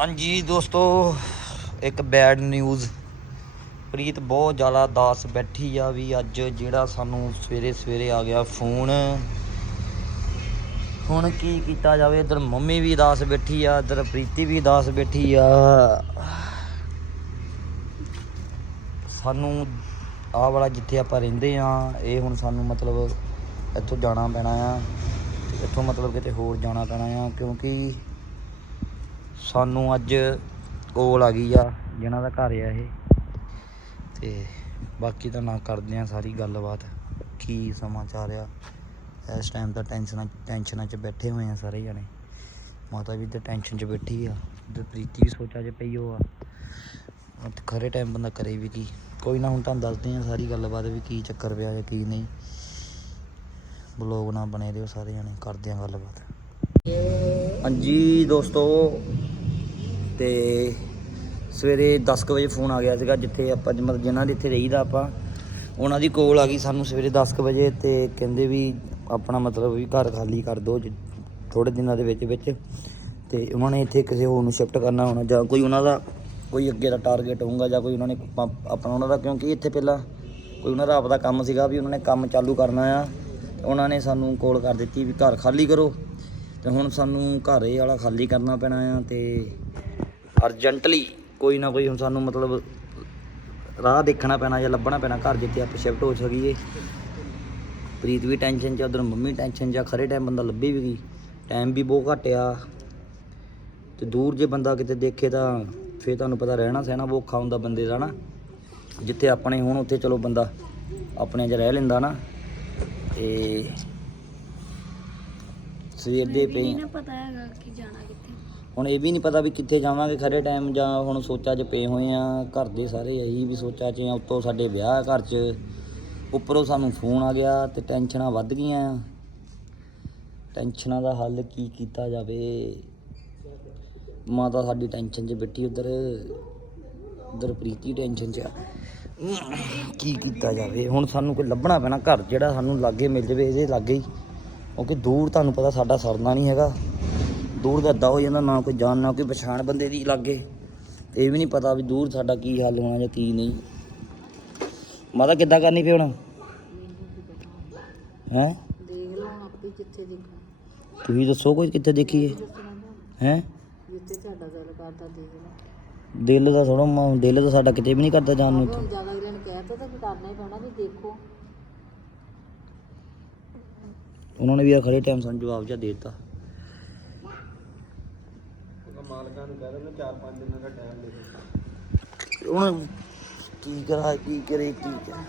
ਹਾਂਜੀ ਦੋਸਤੋ, ਇੱਕ ਬੈਡ ਨਿਊਜ਼ ਪ੍ਰੀਤ ਬਹੁਤ ਜ਼ਿਆਦਾ ਦਾਸ ਬੈਠੀ ਆ ਵੀ ਅੱਜ ਜਿਹੜਾ ਸਾਨੂੰ ਸਵੇਰੇ ਸਵੇਰੇ ਆ ਗਿਆ ਫੋਨ ਹੁਣ ਕੀ ਕੀਤਾ ਜਾਵੇ, ਇਧਰ ਮੰਮੀ ਵੀ ਦਾਸ ਬੈਠੀ ਆ, ਇਧਰ ਪ੍ਰੀਤੀ ਵੀ ਦਾਸ ਬੈਠੀ ਆ। ਸਾਨੂੰ ਆ ਵਾਲਾ ਜਿੱਥੇ ਆਪਾਂ ਰਹਿੰਦੇ ਆ, ਇਹ ਹੁਣ ਸਾਨੂੰ ਮਤਲਬ ਇੱਥੋਂ ਜਾਣਾ ਪੈਣਾ ਆ, ਤੇ ਇੱਥੋਂ ਮਤਲਬ ਕਿਤੇ ਹੋਰ ਜਾਣਾ ਪੈਣਾ ਆ, ਕਿਉਂਕਿ ਸਾਨੂੰ ਅੱਜ ਕੋਲ ਆ ਗਈ ਆ ਜਿਨ੍ਹਾਂ ਦਾ ਘਰ ਆ ਇਹ। ਤੇ ਬਾਕੀ ਤਾਂ ਨਾ ਕਰਦੇ ਆ ਸਾਰੀ ਗੱਲਬਾਤ, ਕੀ ਸਮਾਚਾਰ ਆ। ਇਸ ਟਾਈਮ ਤਾਂ ਟੈਨਸ਼ਨਾਂ ਟੈਨਸ਼ਨਾਂ 'ਚ ਬੈਠੇ ਹੋਏ ਆ ਸਾਰੇ ਜਣੇ। ਮਾਤਾ ਵੀ ਤਾਂ ਟੈਨਸ਼ਨ 'ਚ ਬੈਠੀ ਆ, ਤੇ ਪ੍ਰੀਤੀ ਵੀ ਸੋਚਾਂ 'ਚ ਪਈ ਹੋ ਆ ਖਰੇ ਟਾਈਮ ਬੰਦਾ ਕਰੇ ਵੀ ਕੀ। ਕੋਈ ਨਾ ਹੁਣ ਤੁਹਾਨੂੰ ਦੱਸਦੇ ਆ ਸਾਰੀ ਗੱਲਬਾਤ ਵੀ ਕੀ ਚੱਕਰ ਪਿਆ ਜਾਂ ਕੀ ਨਹੀਂ। ਬਲੌਗ ਨਾ ਬਣੇ ਰਹੋ ਸਾਰੇ ਜਣੇ, ਕਰਦੇ ਆ ਗੱਲਬਾਤ। ਹਾਂਜੀ ਦੋਸਤੋ ਤੇ ਸਵੇਰੇ 10 ਕੁ ਵਜੇ ਫੋਨ ਆ ਗਿਆ ਸੀਗਾ, ਜਿੱਥੇ ਆਪਾਂ ਮਤਲਬ ਜਿਨ੍ਹਾਂ ਦੇ ਇੱਥੇ ਰਹੀਦਾ ਆਪਾਂ, ਉਹਨਾਂ ਦੀ ਕੋਲ ਆ ਗਈ ਸਾਨੂੰ ਸਵੇਰੇ 10 ਕੁ ਵਜੇ ਤੇ ਕਹਿੰਦੇ ਵੀ ਆਪਣਾ ਮਤਲਬ ਵੀ ਘਰ ਖਾਲੀ ਕਰ ਦਿਓ ਥੋੜੇ ਦਿਨਾਂ ਦੇ ਵਿੱਚ ਵਿੱਚ। ਤੇ ਉਹਨਾਂ ਨੇ ਇੱਥੇ ਕਿਸੇ ਹੋਰ ਨੂੰ ਸ਼ਿਫਟ ਕਰਨਾ ਹੋਣਾ, ਜਾਂ ਕੋਈ ਉਹਨਾਂ ਦਾ, ਕੋਈ ਅੱਗੇ ਦਾ ਟਾਰਗੇਟ ਹੋਊਗਾ, ਜਾਂ ਕੋਈ ਉਹਨਾਂ ਨੇ ਪ- ਆਪਣਾ ਉਹਨਾਂ ਦਾ, ਕਿਉਂਕਿ ਇੱਥੇ ਪਹਿਲਾਂ ਕੋਈ ਉਹਨਾਂ ਦਾ ਆਪਦਾ ਕੰਮ ਸੀਗਾ ਵੀ ਉਹਨਾਂ ਨੇ ਕੰਮ ਚਾਲੂ ਕਰਨਾ ਆ। ਤੇ ਉਹਨਾਂ ਨੇ ਸਾਨੂੰ ਕੋਲ ਕਰ ਦਿੱਤੀ ਵੀ ਘਰ ਖਾਲੀ ਕਰੋ, ਤੇ ਹੁਣ ਸਾਨੂੰ ਘਰ ਇਹ ਵਾਲਾ ਖਾਲੀ ਕਰਨਾ ਪੈਣਾ ਆ, ਤੇ ਅਰਜੈਂਟਲੀ ਕੋਈ ਨਾ ਕੋਈ ਹੁਣ ਸਾਨੂੰ ਮਤਲਬ ਰਾਹ ਦੇਖਣਾ ਪੈਣਾ ਜਾਂ ਲੱਭਣਾ ਪੈਣਾ ਘਰ ਜਿੱਥੇ ਆਪਾਂ ਸ਼ਿਫਟ ਹੋ ਸਕੀਏ। ਪ੍ਰੀਤ ਵੀ ਟੈਨਸ਼ਨ 'ਚ ਉਧਰ ਮੰਮੀ ਟੈਨਸ਼ਨ 'ਚ ਖਰੇ ਟਾਈਮ ਬੰਦਾ ਲੱਭੇ ਵੀ ਗਈ। ਟਾਈਮ ਵੀ ਬਹੁਤ ਘੱਟ ਆ ਤੇ ਦੂਰ ਜੇ ਬੰਦਾ ਕਿਤੇ ਦੇਖੇ ਤਾਂ ਫੇਰ ਤੁਹਾਨੂੰ ਪਤਾ ਰਹਿਣਾ ਸਹਿਣਾ ਬਹੁਤ ਔਖਾ ਹੁੰਦਾ ਬੰਦੇ ਦਾ ਨਾ। ਜਿੱਥੇ ਆਪਣੇ ਹੁਣ ਉੱਥੇ ਚਲੋ ਬੰਦਾ ਆਪਣੇ 'ਚ ਰਹਿ ਲੈਂਦਾ ਨਾ। ਤੇ ਸਵੇਰ ਦੇ ਨਹੀਂ ਨਾ ਪਤਾ ਹੈਗਾ ਕਿ ਜਾਣਾ ਕਿੱਥੇ। ਹੁਣ ਇਹ ਵੀ ਨਹੀਂ ਪਤਾ ਵੀ ਕਿੱਥੇ ਜਾਵਾਂਗੇ ਖਰੇ ਟਾਈਮ ਜਾਂ ਹੁਣ ਸੋਚਾਂ 'ਚ ਪਏ ਹੋਏ ਆ, ਘਰ ਦੇ ਸਾਰੇ ਇਹੀ ਵੀ ਸੋਚਾਂ 'ਚ ਆ, ਉੱਤੋਂ ਸਾਡੇ ਵਿਆਹ ਆ ਘਰ 'ਚ, ਉੱਪਰੋਂ ਸਾਨੂੰ ਫੋਨ ਆ ਗਿਆ ਤੇ ਟੈਨਸ਼ਨਾਂ ਵੱਧ ਗਈਆਂ ਆ। ਟੈਨਸ਼ਨਾਂ ਦਾ ਹੱਲ ਕੀ ਕੀਤਾ ਜਾਵੇ? ਮਾਤਾ ਸਾਡੀ ਟੈਨਸ਼ਨ 'ਚ ਬੈਠੀ ਉਧਰ ਉਧਰ ਪ੍ਰੀਤੀ ਟੈਨਸ਼ਨ 'ਚ ਆ। ਕੀ ਕੀਤਾ ਜਾਵੇ? ਹੁਣ ਸਾਨੂੰ ਕੋਈ ਲੱਭਣਾ ਪੈਣਾ ਘਰ, ਜਿਹੜਾ ਸਾਨੂੰ ਲਾਗੇ ਮਿਲ ਜਾਵੇ, ਇਹਦੇ ਲਾਗੇ ਹੀ। ਕਿਉਂਕਿ ਦੂਰ ਤੁਹਾਨੂੰ ਪਤਾ ਸਾਡਾ ਸਰਨਾ ਨਹੀਂ ਹੈਗਾ। ਦੂਰ ਦਾ ਹੋ ਜਾਂਦਾ ਨਾ ਕੋਈ ਜਾਣ ਨਾ ਕੋਈ ਪਛਾਣ ਬੰਦੇ ਦੀ ਲਾਗੇ। ਤੇ ਇਹ ਵੀ ਨਹੀਂ ਪਤਾ ਵੀ ਦੂਰ ਸਾਡਾ ਕੀ ਹੱਲ ਹੋਣਾ ਜਾਂ ਕੀ ਨਹੀਂ। ਮਾਤਾ ਕਿੱਦਾਂ ਕਰਨੀ ਫੇ ਹੁਣ? ਹੈ? ਦੇਖ ਲਓ ਆਪੇ ਜਿੱਥੇ ਦੇਖਣਾ। ਤੁਸੀਂ ਦੱਸੋ ਕੋਈ ਕਿੱਥੇ ਦੇਖੀਏ? ਹੈ? ਜਿੱਥੇ ਦਿਲ ਕਰਦਾ ਦੇਖ ਲਓ ਦਿਲ ਦਾ ਥੋੜਾ ਦਿਲ ਤਾਂ ਸਾਡਾ ਕਿਤੇ ਵੀ ਨਹੀਂ ਕਰਦਾ ਜਾਣ ਨੂੰ। ਇੱਥੇ ਜ਼ਿਆਦਾ ਅਗਲੇ ਨੇ ਕਹਿਤਾ ਤਾਂ ਕਿ ਕਰਨਾ ਹੀ ਪੈਣਾ ਵੀ ਦੇਖੋ। ਉਹਨਾਂ ਨੇ ਵੀ ਆ ਖੜੇ ਟਾਈਮ ਸਾਨੂੰ ਜਵਾਬ ਜਿਹਾ ਦੇ ਦਿੱਤਾ। ਹੁਣ ਕੀ ਕਰਾ ਕੀ ਕਰੇ ਕੀ ਕਰੇ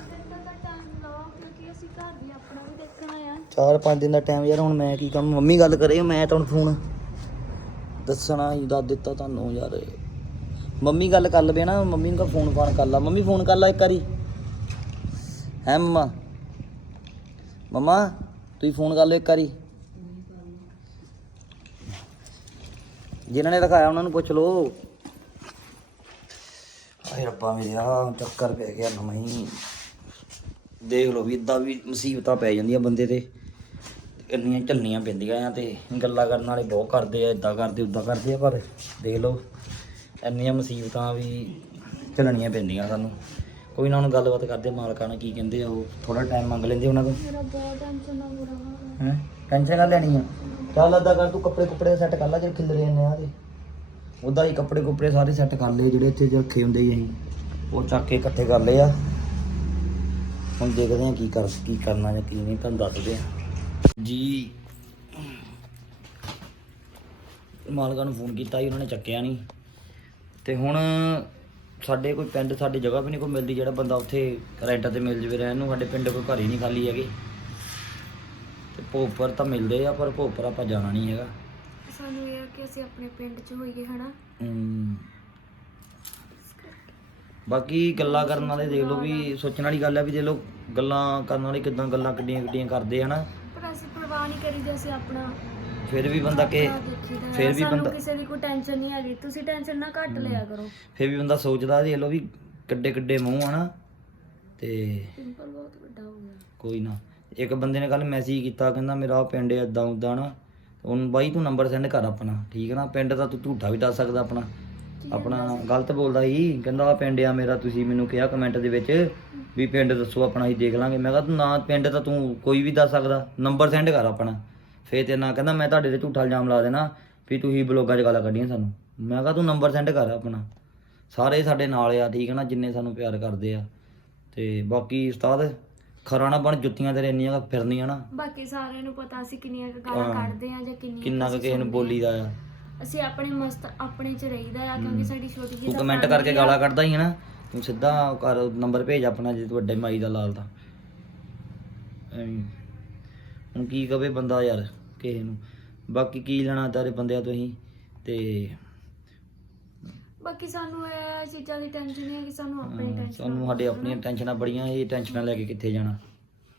ਕਿਉਂਕਿ ਅਸੀਂ ਘਰ ਵੀ ਆਪਣਾ ਵੀ ਦੇਖਣਾ ਆ ਚਾਰ ਪੰਜ ਦਿਨ ਦਾ ਟਾਈਮ ਯਾਰ, ਹੁਣ ਮੈਂ ਕੀ ਕੰਮ ਮੰਮੀ ਗੱਲ ਕਰੇ, ਮੈਂ ਤਾਂ ਹੁਣ ਫੋਨ ਦੱਸਣਾ ਹੀ, ਦੱਸ ਦਿੱਤਾ ਤੁਹਾਨੂੰ ਯਾਰ। ਮੰਮੀ ਗੱਲ ਕਰ ਲਵੇ ਨਾ, ਮੰਮੀ ਨੂੰ ਕਹ ਫੋਨ ਫਾਨ ਕਰ ਲਾ। ਮੰਮੀ ਫੋਨ ਕਰ ਲਾ ਇੱਕ ਵਾਰੀ। ਹੈ ਮੰਮਾ? ਮੰਮਾ, ਤੁਸੀਂ ਫੋਨ ਕਰ ਲਓ ਇੱਕ ਵਾਰੀ। ਜਿਨ੍ਹਾਂ ਨੇ ਰਖਾਇਆ ਉਹਨਾਂ ਨੂੰ ਪੁੱਛ ਲਓ। ਆਏ ਰੱਬਾ ਮੇਰੇ ਆ ਚੱਕਰ ਪੈ ਗਿਆ ਹੀ। ਦੇਖ ਲਓ ਵੀ ਇਦਾਂ ਵੀ ਮੁਸੀਬਤਾਂ ਪੈ ਜਾਂਦੀਆਂ ਬੰਦੇ ਤੇ। ਇੰਨੀਆਂ ਝੱਲਣੀਆਂ ਪੈਂਦੀਆਂ ਆ ਤੇ ਗੱਲਾਂ ਕਰਨ ਵਾਲੇ ਬਹੁਤ ਕਰਦੇ ਆ ਇਦਾਂ ਕਰਦੇ ਉਦਾਂ ਕਰਦੇ ਆ ਪਰ ਦੇਖ ਲਓ ਇੰਨੀਆਂ ਮੁਸੀਬਤਾਂ ਵੀ ਝੱਲਣੀਆਂ ਪੈਂਦੀਆਂ ਸਾਨੂੰ। ਕੋਈ ਨਾ ਹੁਣ ਗੱਲਬਾਤ ਕਰਦੇ ਮਾਲਕਾਂ ਨਾਲ ਕੀ ਕਹਿੰਦੇ ਆ ਉਹ। ਥੋੜਾ ਟਾਈਮ ਮੰਗ ਲੈਂਦੇ ਉਹਨਾਂ ਤੋਂ। ਮੇਰਾ ਬਹੁਤ ਟੈਨਸ਼ਨ ਨਾਲ ਬੁਰਾ ਹਾਲ ਹੈ? ਟੈਨਸ਼ਨ ਕਰ ਲੈਣੀ ਆ। ਚੱਲ ਅੱਦਾ ਕਰ, ਤੂੰ ਕੱਪੜੇ ਕੁੱਪੜੇ ਸੈੱਟ ਕਰ ਲੈ, ਜਿਹੜੇ ਖਿਲਰੇ ਨੇ ਆ ਤੇ ਉਦਾਂ ਹੀ ਕੱਪੜੇ ਕੁੱਪੜੇ ਸਾਰੇ ਸੈੱਟ ਕਰ ਲਏ, ਜਿਹੜੇ ਇੱਥੇ ਜਿਹੇ ਰੱਖੇ ਹੁੰਦੇ ਸੀ ਅਸੀਂ। ਉਹ ਚੱਕ ਕੇ ਇਕੱਠੇ ਕਰ ਲਏ ਆ। ਹੁਣ ਦੇਖਦੇ ਆ ਕੀ ਕਰ, ਕੀ ਕਰਨਾ ਜਾਂ ਕੀ ਨਹੀਂ, ਤੁਹਾਨੂੰ ਦੱਸਦੇ ਆ ਜੀ। ਮਾਲਕਾਂ ਨੂੰ ਫੋਨ ਕੀਤਾ ਸੀ, ਉਹਨਾਂ ਨੇ ਚੱਕਿਆ ਨਹੀਂ। ਤੇ ਹੁਣ ਸਾਡੇ ਕੋਈ ਪਿੰਡ, ਸਾਡੇ ਜਗ੍ਹਾ ਵੀ ਨਹੀਂ ਕੋਈ ਮਿਲਦੀ, ਜਿਹੜਾ ਬੰਦਾ ਉੱਥੇ ਰੈਂਟ ਤੇ ਮਿਲ ਜਵੇ, ਰਹਿਣ ਨੂੰ ਸਾਡੇ ਪਿੰਡ ਕੋਈ ਘਰ ਹੀ ਨਹੀਂ ਖਾਲੀ ਹੈਗੇ। ਤੇ ਭੋਪਰ ਤਾਂ ਮਿਲਦੇ ਆ ਪਰ ਭੋਪਰ ਆਪਾਂ ਜਾਣਾ ਨਹੀਂ ਹੈਗਾ। ਸਾਨੂੰ ਇਹ ਆ ਕਿ ਅਸੀਂ ਆਪਣੇ ਪਿੰਡ 'ਚ ਹੋਈਏ ਹਨਾ? ਹਮ। ਬਾਕੀ ਗੱਲਾਂ ਕਰਨ ਵਾਲੇ ਦੇਖ ਲਓ ਵੀ ਸੋਚਣ ਵਾਲੀ। ਗੱਲ ਹੈ ਵੀ ਦੇਖ ਲਓ ਗੱਲਾਂ ਕਰਨ ਵਾਲੇ ਕਿਦਾਂ ਗੱਲਾਂ ਕਿੱਡੀਆਂ ਕਿੱਡੀਆਂ ਕਰਦੇ ਹਨਾ? ਪਰ ਅਸੀਂ ਪਰਵਾਹ ਨਹੀਂ ਕਰੀਦੀ ਅਸੀਂ ਆਪਣਾ ਫਿਰ ਵੀ ਬੰਦਾ ਕਿ ਆਪਣਾ ਦੇਖੀਦਾ ਹੈ। ਫਿਰ ਵੀ ਸਾਨੂੰ ਬੰਦਾ ਕਿਸੇ ਦੀ ਕੋਈ ਟੈਨਸ਼ਨ ਨਹੀਂ ਹੈਗੀ। ਤੁਸੀਂ ਟੈਨਸ਼ਨ ਨਾ ਘੱਟ ਲਿਆ ਕਰੋ। ਫਿਰ ਵੀ ਬੰਦਾ ਸੋਚਦਾ ਦੇਖ ਲਓ ਵੀ ਕਿੱਡੇ ਕਿੱਡੇ ਮੂੰਹ ਹਨਾ? ਤੇ ਸਿੰਪਲ ਬਹੁਤ ਵੱਡਾ ਹੋ ਗਿਆ। ਕੋਈ ਨਾ। ਇੱਕ ਬੰਦੇ ਨੇ ਕੱਲ ਮੈਸੇਜ ਕੀਤਾ ਕਹਿੰਦਾ ਮੇਰਾ ਪਿੰਡ ਏਦਾਂ ਉਦਾਂ ਨਾ ਹੁਣ ਬਾਈ ਤੂੰ ਨੰਬਰ ਸੈਂਡ ਕਰ ਆਪਣਾ ਠੀਕ ਹੈ ਨਾ? ਪਿੰਡ ਦਾ ਤੂੰ ਝੂਠਾ ਵੀ ਦੱਸ ਸਕਦਾ ਆਪਣਾ। ਆਪਣਾ ਗਲਤ ਬੋਲਦਾ ਸੀ ਕਹਿੰਦਾ ਆ ਪਿੰਡ ਆ ਮੇਰਾ ਤੁਸੀਂ ਮੈਨੂੰ ਕਿਹਾ ਕਮੈਂਟ ਦੇ ਵਿੱਚ ਵੀ ਪਿੰਡ ਦੱਸੋ ਆਪਣਾ ਅਸੀਂ ਦੇਖ ਲਾਂਗੇ। ਮੈਂ ਕਿਹਾ ਤੂੰ ਨਾ ਪਿੰਡ ਤਾਂ ਤੂੰ ਕੋਈ ਵੀ ਦੱਸ ਸਕਦਾ ਨੰਬਰ ਸੈਂਡ ਕਰ ਆਪਣਾ। ਫੇਰ ਤੇ ਨਾ ਕਹਿੰਦਾ ਮੈਂ ਤੁਹਾਡੇ ਤੇ ਝੂਠਾ ਇਲਜ਼ਾਮ ਲਾ ਦੇਣਾ ਵੀ ਤੁਸੀਂ ਬਲੋਗਾਂ 'ਚ ਗਾਲਾਂ ਕੱਢੀਆਂ ਸਾਨੂੰ। ਮੈਂ ਕਿਹਾ ਤੂੰ ਨੰਬਰ ਸੈਂਡ ਕਰ ਆਪਣਾ। ਸਾਰੇ ਸਾਡੇ ਨਾਲ ਆ ਠੀਕ ਹੈ ਨਾ? ਜਿੰਨੇ ਸਾਨੂੰ ਪਿਆਰ ਕਰਦੇ ਆ। ਤੇ ਬਾਕੀ ਉਸਤਾਦ? ਖਰਾ ਨਾ ਬਣ ਜੁੱਤੀਆਂ ਤੇਰੇ ਇੰਨੀਆਂ ਕੁ ਫਿਰਨੀਆਂ ਨਾ ਬਾਕੀ ਸਾਰਿਆਂ ਨੂੰ ਪਤਾ ਅਸੀਂ ਕਿੰਨੀਆਂ ਕੁ ਗਾਲਾਂ ਹਾਂ। ਕੱਢਦੇ ਆ ਜਾਂ ਕਿੰਨੀਆਂ ਕਿੰਨਾ ਕੁ ਅਸੀਂ ਕਿਸੇ ਨੂੰ ਸੁਣਦੇ ਬੋਲੀਦਾ ਆ ਆ। ਅਸੀਂ ਆਪਣੇ ਮਸਤ ਆਪਣੇ ਚ ਰਹੀਦਾ ਆ ਕਿਉਂਕਿ ਸਾਡੀ ਛੋਟੀ ਜਿਹੀ ਤੂੰ ਤਾਂ ਕਮੈਂਟ family ਕਰਕੇ ਆ। ਗਾਲਾਂ ਕੱਢਦਾ ਹੀ ਹੈ ਨਾ ਤੂੰ ਸਿੱਧਾ ਕਰ ਨੰਬਰ ਭੇਜ ਆਪਣਾ ਜੇ ਤੂੰ ਵੱਡੇ ਮਾਈ ਦਾ ਲਾਲ ਤਾਂ ਐਵੇਂ। ਹੁਣ ਕੀ ਕਵੇ ਬੰਦਾ ਯਾਰ ਕਿਸੇ ਨੂੰ ਬਾਕੀ ਕੀ ਲੈਣਾ ਤਾਰੇ ਬੰਦਿਆਂ ਤੋਂ ਹੀ ਤੇ ਬਾਕੀ ਸਾਨੂੰ ਇਹ ਚੀਜ਼ਾਂ ਦੀ ਟੈਨਸ਼ਨ ਨਹੀਂ ਹੈ ਕਿ ਸਾਨੂੰ ਆਪਣੀ ਹਾਂ, ਟੈਨਸ਼ਨ ਸਾਨੂੰ ਸਾਡੇ ਆਪਣੀਆਂ ਟੈਨਸ਼ਨਾਂ ਬੜੀਆਂ ਇਹ ਟੈਨਸ਼ਨਾਂ ਲੈ ਕੇ ਕਿੱਥੇ ਜਾਣਾ?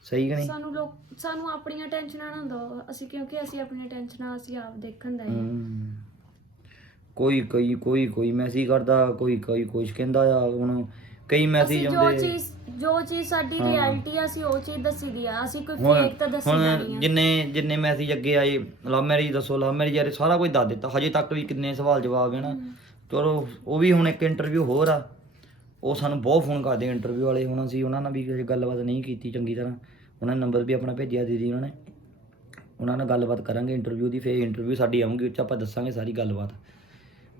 ਸਹੀ ਕਿ ਨਹੀਂ? ਸਾਨੂੰ ਲੋਕ ਸਾਨੂੰ ਆਪਣੀਆਂ ਟੈਨਸ਼ਨਾਂ ਨਾ ਦੋ ਅਸੀਂ ਕਿਉਂਕਿ ਅਸੀਂ ਆਪਣੀਆਂ ਟੈਨਸ਼ਨਾਂ ਅਸੀਂ ਆਪ ਦੇਖਣ ਦਾ ਹਮ। ਕੋਈ ਕੋਈ ਕੋਈ ਕੋਈ ਮੈਸੇਜ ਕਰਦਾ ਕੋਈ ਕੋਈ ਕੁਝ ਕਹਿੰਦਾ ਆ ਹੁਣ ਕਈ ਮੈਸੇਜ ਅਸੀਂ ਜੋ ਆਉਂਦੇ। ਚੀਜ਼ ਜੋ ਚੀਜ਼ ਸਾਡੀ ਹਾਂ। ਰਿਐਲਿਟੀ ਆ ਅਸੀਂ ਉਹ ਚੀਜ਼ ਦੱਸੀ ਦੀ ਆ ਅਸੀਂ ਕੋਈ ਹੁਣ ਫੇਕ ਤਾਂ ਦੱਸੀ ਨਹੀਂ ਹੁਣ ਆ। ਜਿੰਨੇ ਜਿੰਨੇ ਮੈਸੇਜ ਅੱਗੇ ਆਏ ਲਵ ਮੈਰਿਜ ਦੱਸੋ ਲਵ ਮੈਰਿਜ ਯਾਰ ਸਾਰਾ ਕੁਝ ਦੱਸ ਦਿੱਤਾ। ਹਜੇ ਤੱਕ ਵੀ ਕਿੰਨੇ ਸਵਾਲ ਜਵਾਬ ਹੈ ਨਾ। ਚਲੋ, ਉਹ ਵੀ ਹੁਣ ਇੱਕ ਇੰਟਰਵਿਊ ਹੋਰ ਆ। ਉਹ ਸਾਨੂੰ ਬਹੁਤ ਫੋਨ ਕਰਦੇ ਇੰਟਰਵਿਊ ਵਾਲੇ। ਹੁਣ ਅਸੀਂ ਉਹਨਾਂ ਨਾਲ ਵੀ ਹਜੇ ਗੱਲਬਾਤ ਨਹੀਂ ਕੀਤੀ ਚੰਗੀ ਤਰ੍ਹਾਂ। ਉਹਨਾਂ ਨੇ ਨੰਬਰ ਵੀ ਆਪਣਾ ਭੇਜਿਆ ਦੀਦੀ ਉਹਨਾਂ ਨੇ। ਉਹਨਾਂ ਨਾਲ ਗੱਲਬਾਤ ਕਰਾਂਗੇ ਇੰਟਰਵਿਊ ਦੀ, ਫੇਰ ਇੰਟਰਵਿਊ ਸਾਡੀ ਆਉਂਗੀ ਉੱਚ ਆਪਾਂ ਦੱਸਾਂਗੇ ਸਾਰੀ ਗੱਲਬਾਤ।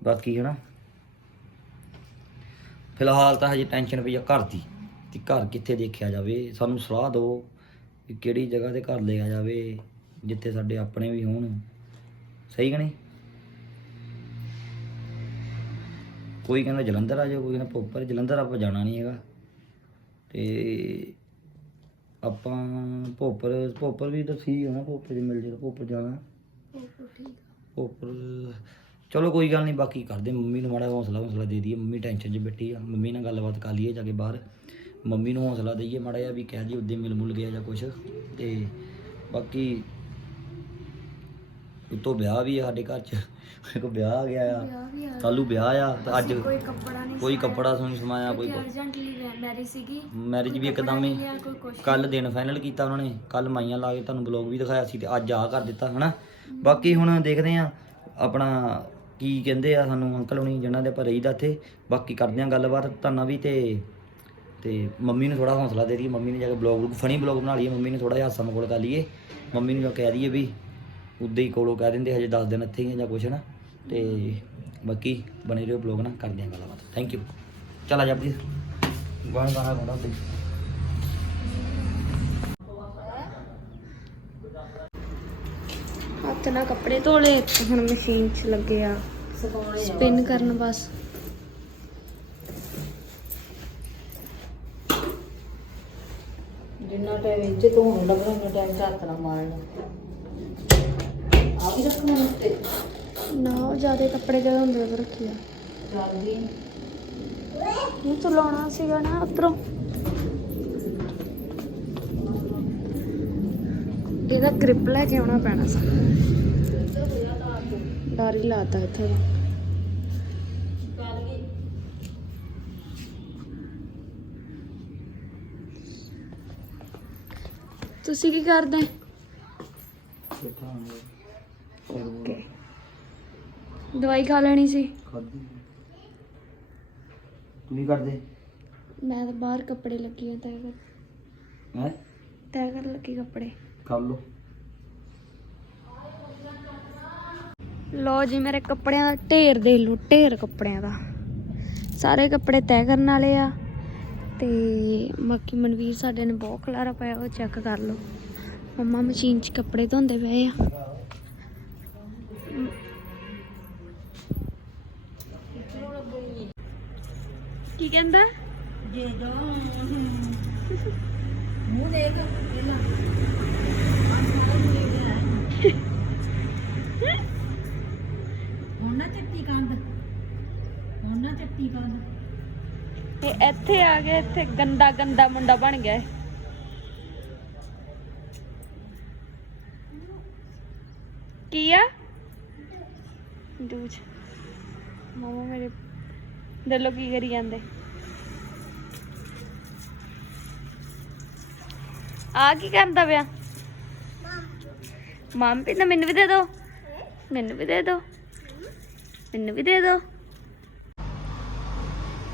ਬਾਕੀ ਹੈ ਨਾ ਫਿਲਹਾਲ ਤਾਂ ਹਜੇ ਟੈਨਸ਼ਨ ਪਈ ਆ ਘਰ ਦੀ ਕਿ ਘਰ ਕਿੱਥੇ ਦੇਖਿਆ ਜਾਵੇ। ਸਾਨੂੰ ਸਲਾਹ ਦਿਓ ਕਿ ਕਿਹੜੀ ਜਗ੍ਹਾ ਤੇ ਘਰ ਲਿਆ ਜਾਵੇ, ਜਿੱਥੇ ਸਾਡੇ ਆਪਣੇ ਵੀ ਹੋਣ। ਸਹੀ ਕਿ ਨਹੀਂ? ਕੋਈ ਕਹਿੰਦਾ ਜਲੰਧਰ ਆ ਜਾਓ ਕੋਈ ਕਹਿੰਦਾ ਭੋਪਰ ਜਲੰਧਰ ਆਪਾਂ ਜਾਣਾ ਨਹੀਂ ਹੈਗਾ। ਤੇ ਆਪਾਂ ਭੋਪਰ ਭੋਪਰ ਵੀ ਤਾਂ ਠੀਕ ਹੋਣਾ ਭੋਪਰ ਜੇ ਮਿਲ ਜੇ ਭੋਪਰ ਜਾਣਾ। ਭੋਪਰ ਚਲੋ ਕੋਈ ਗੱਲ ਨਹੀਂ ਬਾਕੀ ਕਰਦੇ ਮੰਮੀ ਨੂੰ ਮਾੜਾ ਹੌਸਲਾ ਹੌਸਲਾ ਦੇ ਦਈਏ ਮੰਮੀ ਟੈਨਸ਼ਨ 'ਚ ਬੈਠੀ ਆ ਮੰਮੀ ਨਾਲ ਗੱਲਬਾਤ ਕਰ ਲਈਏ ਜਾ ਕੇ ਬਾਹਰ। ਮੰਮੀ ਨੂੰ ਹੌਸਲਾ ਦਈਏ ਮਾੜਾ ਜਿਹਾ ਵੀ ਕਹਿ ਜੀ ਉੱਦੇ ਮਿਲ ਮੁਲ ਗਿਆ ਜਾਂ ਕੁਛ। ਤੇ ਬਾਕੀ ਉਤੋਂ ਵਿਆਹ ਵੀ ਆ ਸਾਡੇ ਘਰ 'ਚ। ਇੱਕ ਵਿਆਹ ਆ ਗਿਆ ਆ। ਵਿਆਹ ਵੀ ਆ ਕੱਲੂ ਵਿਆਹ ਆ ਤੇ ਅੱਜ ਕੋਈ ਕੱਪੜਾ ਨਹੀਂ ਕੋਈ ਕੱਪੜਾ ਸੁਣੀ ਸਮਾਇਆ ਕੋਈ ਅਰਜੈਂਟਲੀ ਮੈਰਿਜ ਸੀਗੀ। ਮੈਰਿਜ ਵੀ ਇੱਕਦਮ ਹੀ। ਕੱਲ ਦਿਨ ਫਾਈਨਲ ਕੀਤਾ ਉਹਨਾਂ ਨੇ। ਕੱਲ ਮਾਈਆਂ ਲਾ ਕੇ ਤੁਹਾਨੂੰ ਬਲੌਗ ਵੀ ਦਿਖਾਇਆ ਸੀ ਤੇ ਅੱਜ ਆ ਕਰ ਦਿੱਤਾ ਹਨਾ? ਬਾਕੀ ਹੁਣ ਦੇਖਦੇ ਆ ਆਪਣਾ ਕੀ ਕਹਿੰਦੇ ਆ ਸਾਨੂੰ ਅੰਕਲ ਹੁਣੀ ਜਿਨ੍ਹਾਂ ਦੇ ਆਪਾਂ ਰਹੀਦਾ ਇੱਥੇ। ਬਾਕੀ ਕਰਦੇ ਆ ਗੱਲਬਾਤ ਤੁਹਾਨੂੰ ਵੀ ਤੇ ਤੇ ਮੰਮੀ ਨੂੰ ਥੋੜਾ ਹੌਸਲਾ ਦੇ ਦਈਏ। ਮੰਮੀ ਨੇ ਜਾ ਕੇ ਬਲੌਗ ਫਨੀ ਬਲੌਗ ਬਣਾ ਲਈਏ। ਮੰਮੀ ਨੂੰ ਥੋੜਾ ਜਿਹਾ ਹਾਸਾ ਮਖੌਲ ਕਰ ਲਈਏ। ਮੰਮੀ ਨੂੰ ਕਹਿ ਦਈਏ ਵੀ ਉਦਾਂ ਹੀ ਕੋਲੋਂ ਕਹਿ ਦਿੰਦੇ ਹਜੇ 10 ਦਿਨ ਇੱਥੇ ਹੀ ਆ ਜਾਂ ਕੁਛ ਨਾ। ਤੇ ਬਾਕੀ ਬਣੇ ਰਹੋ ਬਲੌਗ ਨਾਲ ਕਰਦੇ ਆ ਗੱਲਬਾਤ। ਥੈਂਕ ਯੂ ਚਲ ਆ ਜਾ ਪਲੀਜ਼ ਗਾਣਾ ਗਾਣਾ ਗਾਣਾ ਤੇ ਹੱਥ ਨਾਲ ਕੱਪੜੇ ਧੋ ਲਏ ਤੇ ਹੁਣ ਮਸ਼ੀਨ 'ਚ ਲੱਗੇ ਆ ਸਪਿਨ ਕਰਨ ਬਸ। ਜਿੰਨਾ ਟਾਈਮ ਇੱਥੇ ਤੋਂ ਹੋਣ ਲੱਗਣਾ ਉਹਨਾਂ ਟਾਈਮ ਝਾਤ ਨਾ ਮਾਰਨਾ। ਆ ਵੀ ਰੱਖਣਾ ਉੱਤੇ ਨਾ ਜ਼ਿਆਦਾ ਕੱਪੜੇ ਜਦੋਂ ਹੁੰਦੇ ਉਦੋਂ ਰੱਖੀ ਆ। ਜਲਦੀ ਇਹ ਤਾਂ ਲਾਉਣਾ ਸੀਗਾ ਨਾ ਉਧਰੋਂ। ਇਹਦਾ ਗ੍ਰਿਪ ਲੈ ਕੇ ਆਉਣਾ ਪੈਣਾ ਸੀ। ਡਰ ਹੀ ਲਾਤਾ ਇੱਥੇ। ਦਾ ਤੁਸੀਂ ਕੀ ਕਰਦੇ? ਓਕੇ। ਦਵਾਈ ਖਾ ਲੈਣੀ ਸੀ। ਖਾਦੀ ਤੂੰ ਕੀ ਕਰਦੇ? ਮੈਂ ਤਾਂ ਬਾਹਰ ਕੱਪੜੇ ਲੱਗੀ ਆ ਤੈਅ ਕਰ ਹੈ? ਤੈਅ ਕਰ ਲੱਗੀ ਕੱਪੜੇ। ਕਰ ਲੋ ਲੋ ਜੀ ਮੇਰੇ ਕੱਪੜਿਆਂ ਦਾ ਢੇਰ ਦੇਖ ਲਓ ਢੇਰ ਕੱਪੜਿਆਂ ਦਾ। ਸਾਰੇ ਕੱਪੜੇ ਤੈਅ ਕਰਨ ਵਾਲੇ ਆ। ਤੇ ਬਾਕੀ ਮਨਵੀਰ ਸਾਡੇ ਨੇ ਬਹੁਤ ਖਲਾਰਾ ਪਾਇਆ ਉਹ ਚੈੱਕ ਕਰ ਲਓ। ਮੰਮਾ ਮਸ਼ੀਨ 'ਚ ਕੱਪੜੇ ਧੋਂਦੇ ਪਏ ਆ। ਕਹਿੰਦਾ? ਜੇ ਜੋ ਮੂੰਹ ਦੇਖ ਪਹਿਲਾਂ। ਹੁਣ ਨਾ ਚੱਟੀ ਕੰਦ ਹੁਣ ਨਾ ਚੱਟੀ ਕੰਦ ਇਹ ਇੱਥੇ ਆ ਗਿਆ ਇੱਥੇ ਗੰਦਾ ਗੰਦਾ ਮੁੰਡਾ ਬਣ ਗਿਆ। ਕੀ ਆ? ਦੂਜ। ਮਾਮਾ ਮੇਰੇ ਦੱਲੋ ਕੀ ਕਰੀ ਜਾਂਦੇ? ਆ ਕੀ ਕਰਦਾ ਪਿਆ? ਮਾਮ ਵੀ ਤਾਂ ਮੈਨੂੰ ਵੀ ਦੇ ਦੋ। ਮੈਨੂੰ ਵੀ ਦੇ ਦਿਓ ਮੈਨੂੰ ਵੀ ਦੇ ਦਿਓ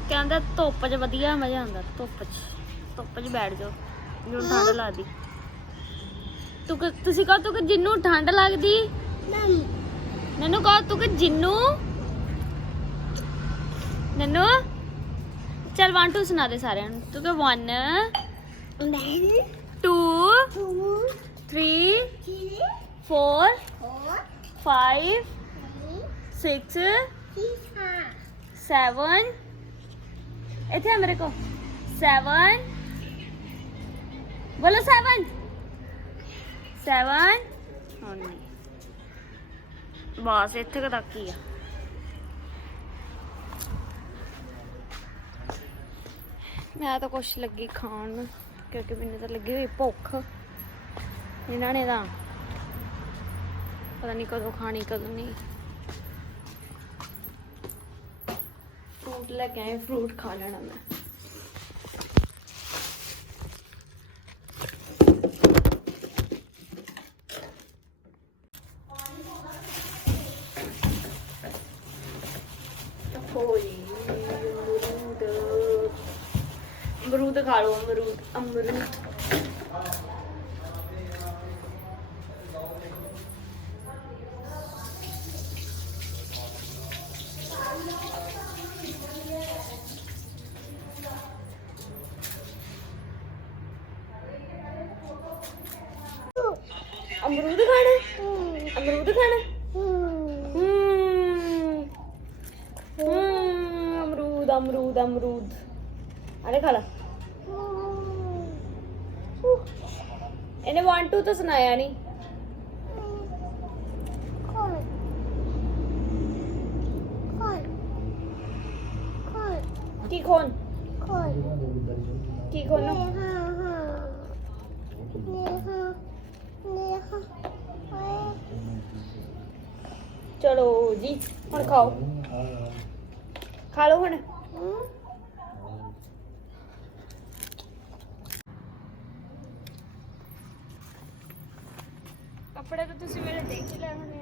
ਕਹਿੰਦਾ ਧੁੱਪ 'ਚ ਵਧੀਆ ਮਜ਼ਾ ਆਉਂਦਾ ਧੁੱਪ 'ਚ। ਧੁੱਪ 'ਚ ਬੈਠ ਜਾਓ ਜਿਹਨੂੰ ਠੰਡ ਲੱਗਦੀ। ਤੂੰ ਕਿ- ਤੁਸੀਂ ਕਹੋ ਤੂੰ ਕਿ ਜਿੰਨੂੰ ਠੰਡ ਲੱਗਦੀ? ਨਨੂ। ਕਹੋ ਤੂੰ ਕਿ ਜਿੰਨੂੰ? ਨਨੂ? ਚਲ 1 2 ਸੁਣਾ ਦੇ ਸਾਰਿਆਂ ਨੂੰ। ਤੂੰ ਕਿ 1 2 3 4 5 6 7 ਇੱਥੇ ਆ ਮੇਰੇ ਕੋ 7 ਬੋਲੋ 7 7 ਹੁਣ ਬਸ, ਇੱਥੇ ਤੱਕ ਹੀ ਆ। ਮੈਂ ਤਾਂ ਕੁਛ ਲੱਗੀ ਖਾਣ ਨੂੰ। ਕਿਉਂਕਿ ਮੈਨੂੰ ਤਾਂ ਲੱਗੀ ਹੋਈ ਭੁੱਖ। ਇਹਨਾਂ ਨੇ ਤਾਂ ਪਤਾ ਨਹੀਂ ਕਦੋਂ ਖਾਣੀ, ਕਦੋਂ ਨਹੀਂ। ਫਰੂਟ ਲੈ ਕੇ ਆਏ ਫਰੂਟ ਖਾ ਲੈਣਾ ਮੈਂ ਹੋਈ ਅਮਰੂਦ ਅਮਰੂਦ ਖਾ ਲਓ ਅਮਰੂਦ ਅਮਰੂਦ ਖਾਣਾ? ਅਮਰੂਦ ਖਾਣਾ? ਹਮ ਅਮਰੂਦ ਅਮਰੂਦ ਅਮਰੂਦ ਅਰੇ ਖਾ ਲਾ। ਇਹਨੇ 1 2 ਤਾਂ ਸੁਣਾਇਆ ਨਹੀਂ ਕੀ ਖੋਨ ਕੀ ਖੋਨ ਚਲੋ ਜੀ, ਹੁਣ ਖਾਓ। ਖਾ ਲਓ ਹੁਣ ਕੱਪੜੇ ਤਾਂ ਤੁਸੀਂ ਮੇਰੇ ਦੇਖ ਹੀ ਲਏ ਹੋਣੇ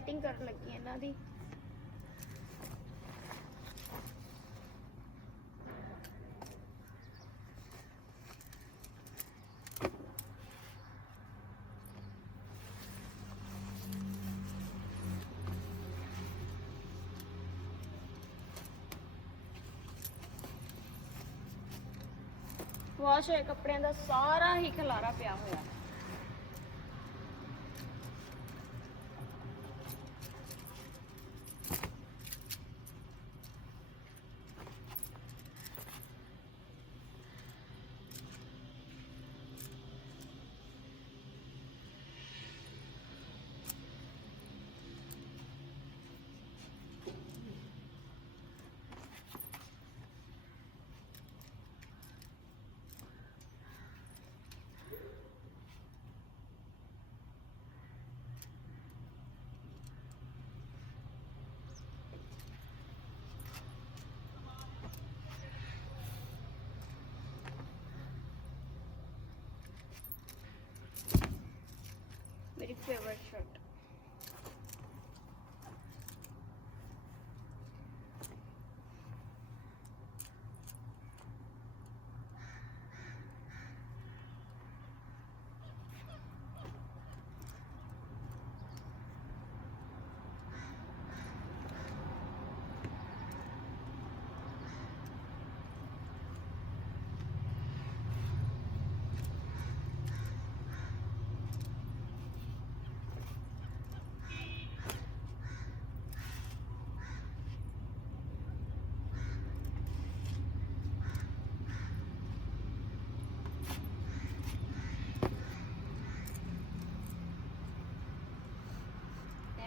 ਆ ਕਰਨ ਲੱਗੀ ਇਹਨਾਂ ਦੀ। ਵਾਸ਼ ਹੋਏ ਕੱਪੜਿਆਂ ਦਾ ਸਾਰਾ ਹੀ ਖਲਾਰਾ ਪਿਆ ਹੋਇਆ। ਮੇਰੀ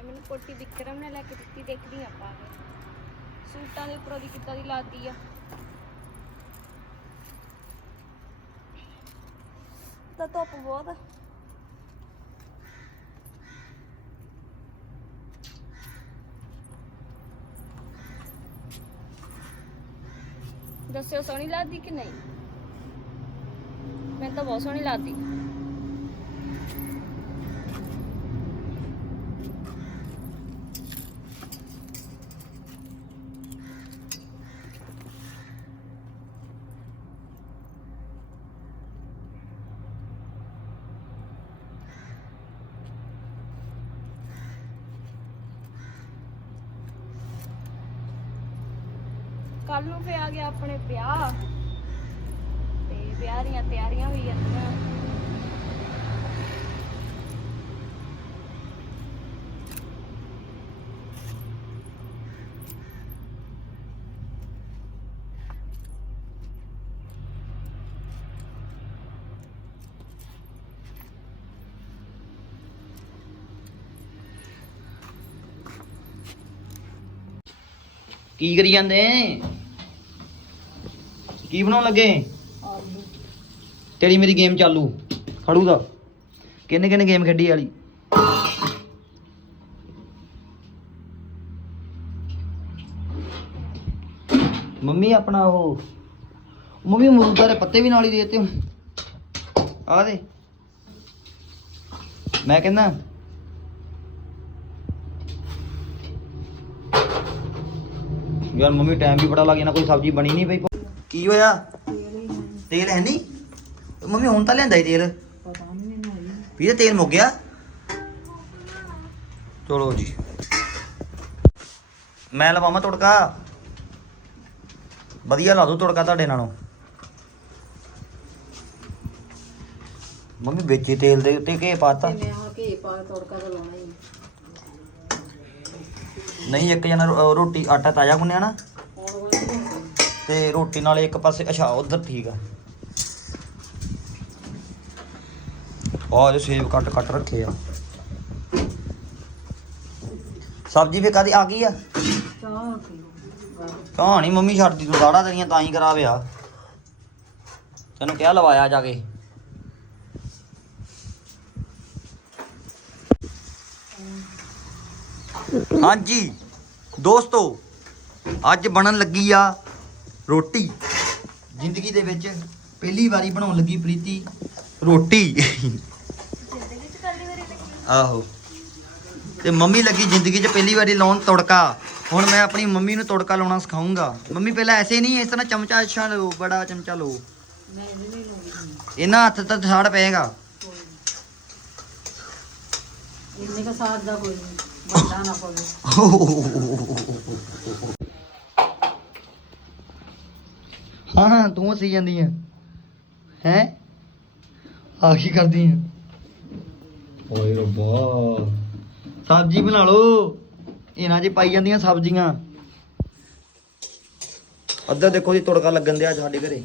ਮੈਨੂੰ ਕੋਟੀ ਵਿਕਰਮ ਨੇ ਲੈ ਕੇ ਦਿੱਤੀ ਦੇਖਦੀ ਹਾਂ ਪਾ ਕੇ। ਸੂਟਾਂ ਦੇ ਉੱਪਰੋਂ ਦੀ ਕਿੱਦਾਂ ਦੀ ਲੱਗਦੀ ਆ। ਤਾਂ ਧੁੱਪ ਬਹੁਤ ਆ। ਦੱਸਿਓ ਸੋਹਣੀ ਲੱਗਦੀ ਕਿ ਨਹੀਂ? ਮੈਨੂੰ ਤਾਂ ਬਹੁਤ ਸੋਹਣੀ ਲੱਗਦੀ। ਕੱਲ ਨੂੰ ਫੇ ਗਿਆ ਆਪਣੇ ਵਿਆਹ। ਤੇ ਵਿਆਹ ਦੀਆਂ ਤਿਆਰੀਆਂ ਹੋਈ ਜਾਂਦੀਆਂ ਕੀ ਕਰੀ ਜਾਂਦੇ? ਕੀ ਬਣਾਉਣ ਲੱਗੇ? ਤੇਰੀ ਮੇਰੀ ਗੇਮ ਚਾਲੂ। ਖੜੂ ਦਾ। ਕਿੰਨੇ ਕਿੰਨੇ ਗੇਮ ਖੇਡੀ ਵਾਲੀ? ਮੰਮੀ ਆਪਣਾ ਉਹ ਮੰਮੀ ਅਮਰੂਦਾਂ ਦੇ ਪੱਤੇ ਵੀ ਨਾਲ ਹੀ ਦੇ ਦਿੱਤੇ ਹੁਣ। ਆ ਦੇ। ਮੈਂ ਕਹਿੰਦਾ ਯਾਰ ਮੰਮੀ ਟਾਈਮ ਵੀ ਬੜਾ ਲੱਗ ਜਾਣਾ, ਕੋਈ ਸਬਜ਼ੀ ਬਣੀ ਨਹੀਂ ਪਈ ਕੀ ਹੋਇਆ? ਤੇਲ ਹੈ ਨਹੀਂ। ਮੰਮੀ ਹੁਣ ਤਾਂ ਲਿਆਂਦਾ ਹੀ ਤੇਲ। ਪਤਾ ਨਹੀਂ ਮੈਨੂੰ ਆਈ ਵੀਰੇ ਤੇਲ ਮੁੱਕ ਗਿਆ। ਚਲੋ ਜੀ। ਮੈਂ ਲਵਾਵਾਂ ਤੜਕਾ। ਵਧੀਆ ਲਾ ਦੂ ਤੜਕਾ ਤੁਹਾਡੇ ਨਾਲੋਂ। ਮੰਮੀ ਵਿੱਚ ਹੀ ਤੇਲ ਦੇ ਉੱਤੇ ਘੇ ਪਾਤਾ ਤੇ ਮੈਂ ਆ ਕੇ ਪਾ ਕੇ ਤੜਕਾ ਤਾਂ ਲਾਉਣਾ ਹੀ। ਨਹੀਂ ਇੱਕ ਜਣਾ ਰੋ- ਰੋਟੀ ਆਟਾ ਤਾਜ਼ਾ ਗੁੰਨਿਆ ਨਾ। ਤੇ ਰੋਟੀ ਨਾਲ ਇੱਕ ਪਾਸੇ ਅੱਛਾ, ਉਧਰ ਠੀਕ ਆ। ਆਹ ਜੋ ਸੇਬ ਕੱਟ ਕੱਟ ਰੱਖੇ ਆ। ਸਬਜ਼ੀ ਫੇ ਕਾਦੀ ਆ ਗਈ ਆ? ਚਾਹ ਪੀਓ ਕਹਾਣੀ ਮੰਮੀ ਛੱਡਦੀ ਤੂੰ ਦਾੜਾ ਤੇਰੀਆਂ ਤਾਂ ਹੀ ਕਰਾ ਵਿਆ ਤੈਨੂੰ ਕਿਹਾ ਲਵਾਇਆ ਜਾ ਕੇ। ਹਾਂਜੀ, ਦੋਸਤੋ, ਅੱਜ ਬਣਨ ਲੱਗੀ ਆ ਰੋਟੀ। ਜ਼ਿੰਦਗੀ ਦੇ ਵਿੱਚ ਪਹਿਲੀ ਵਾਰੀ ਬਣਾਉਣ ਲੱਗੀ ਪ੍ਰੀਤੀ ਰੋਟੀ। ਆਹੋ। ਤੇ ਮੰਮੀ ਲੱਗੀ ਜ਼ਿੰਦਗੀ 'ਚ ਪਹਿਲੀ ਵਾਰੀ ਲਾਉਣ ਤੜਕਾ। ਹੁਣ ਮੈਂ ਆਪਣੀ ਮੰਮੀ ਨੂੰ ਤੜਕਾ ਲਾਉਣਾ ਸਿਖਾਉਂਗਾ ਮੰਮੀ ਪਹਿਲਾਂ ਐਸੇ ਨਹੀਂ ਇਸ ਤਰ੍ਹਾਂ ਚਮਚਾ ਅੱਛਾ ਲਓ ਬੜਾ ਚਮਚਾ ਲਓ। ਇਹਨਾਂ ਹੱਥ ਤਾਂ ਸਾੜ ਪਏਗਾ। ਇੰਨੇ ਕਾ ਸਾਥ ਦਾ ਕੋਈ ਨਹੀਂ ਵੱਡਾ ਨਾ ਪਵੇ। ਹਾਂ ਹਾਂ ਤੂੰ ਹੱਸੀ ਜਾਂਦੀ ਆ। ਹੈ? ਆ ਕੀ ਕਰਦੀ ਆ? ਓਏ ਰੱਬਾ। ਸਬਜ਼ੀ ਬਣਾ ਲਓ। ਇਹਨਾਂ 'ਚ ਪਾਈ ਜਾਂਦੀਆਂ ਸਬਜ਼ੀਆਂ। ਅੱਧਾ ਦੇਖੋ ਜੀ ਤੜਕਾ ਲੱਗਣ ਦਿਆ ਸਾਡੇ ਘਰੇ।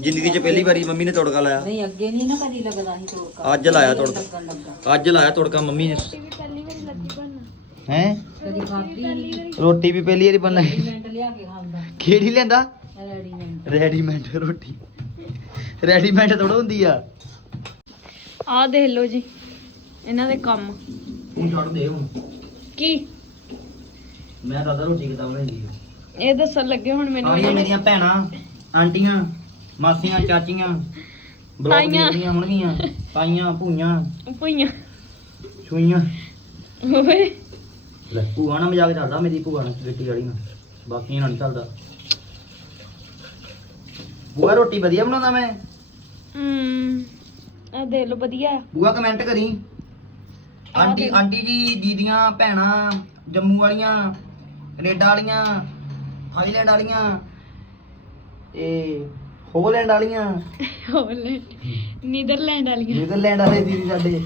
ਜ਼ਿੰਦਗੀ 'ਚ ਪਹਿਲੀ ਵਾਰੀ ਮੰਮੀ ਨੇ ਤੜਕਾ ਲਾਇਆ। ਨਹੀਂ ਅੱਗੇ ਨਹੀਂ ਨਾ ਕਦੀ ਲੱਗਦਾ ਸੀ ਤੜਕਾ। ਅੱਜ ਲਾਇਆ ਤੜਕਾ। ਅੱਜ ਲਾਇਆ ਤੜਕਾ ਮੰਮੀ ਨੇ। ਵੀ ਪਹਿਲੀ ਵਾਰੀ ਲੱਗੀ ਬਣਨਾ। ਹੈ? ਕਦੀ ਖਾਦੀ ਨਹੀਂ ਰੋਟੀ ਵੀ ਪਹਿਲੀ ਵਾਰੀ ਬਣ ਲੱਗੀ ਮਿੰਟ ਲਿਆ ਕੇ ਖਾਂਦਾ। ਕਿਹੜੀ ਲੈਂਦਾ ਰੈਡੀਮੇਡ ਰੋਟੀ। ਰੈਡੀਮੇਡ ਥੋੜਾ ਹੁੰਦੀ ਆ। ਆਹ ਦੇਖ ਲਓ ਜੀ ਇਹਨਾਂ ਦੇ ਕੰਮ। ਤੂੰ ਛੱਡ ਦੇ ਹੁਣ। ਕੀ? ਮੈਂ ਦਾਦਾ ਰੋਟੀ ਕਿਦਾਂ ਬਣਾਈ ਇਹ ਦੱਸਣ ਲੱਗੇ ਹੁਣ ਮੈਨੂੰ ਆਣੀਆਂ ਮੇਰੀਆਂ ਭੈਣਾਂ ਆਂਟੀਆਂ ਮਾਸੀਆਂ ਚਾਚੀਆਂ। ਤਾਈਆਂ। ਹੋਣਗੀਆਂ। ਤਾਈਆਂ ਭੂਈਆਂ। ਭੁਈਆਂ। ਛੂਈਆਂ। ਓਏ। ਲੈ ਭੂਆ ਨਾਲ ਮਜ਼ਾਕ ਚੱਲਦਾ ਮੇਰੀ ਭੂਆ ਨਾਲ ਗਿੱਟੀ ਵਾਲੀ ਨਾਲ। ਬਾਕੀ ਨਾਲ ਨਹੀਂ ਚੱਲਦਾ। ਭੂਆ ਰੋਟੀ ਵਧੀਆ ਬਣਾਉਂਦਾ ਮੈਂ? ਹਮ ਇਹ ਦੇਖ ਲਓ ਵਧੀਆ। ਆ। ਭੂਆ ਕਮੈਂਟ ਕਰੀ ਆਂਟੀ ਆਂਟੀ ਜੀ ਦੀਦੀਆਂ ਭੈਣਾਂ ਜੰਮੂ ਵਾਲੀਆਂ ਕੈਨੇਡਾ ਵਾਲੀਆਂ ਥਾਈਲੈਂਡ ਵਾਲੀਆਂ ਤੇ ਹੋਲੈਂਡ ਵਾਲੀਆਂ। ਹੋਲੈਂਡ ਨੀਦਰਲੈਂਡ ਵਾਲੀਆਂ। ਨੀਦਰਲੈਂਡ ਵਾਲੇ ਦੀਦੀ ਸਾਡੇ।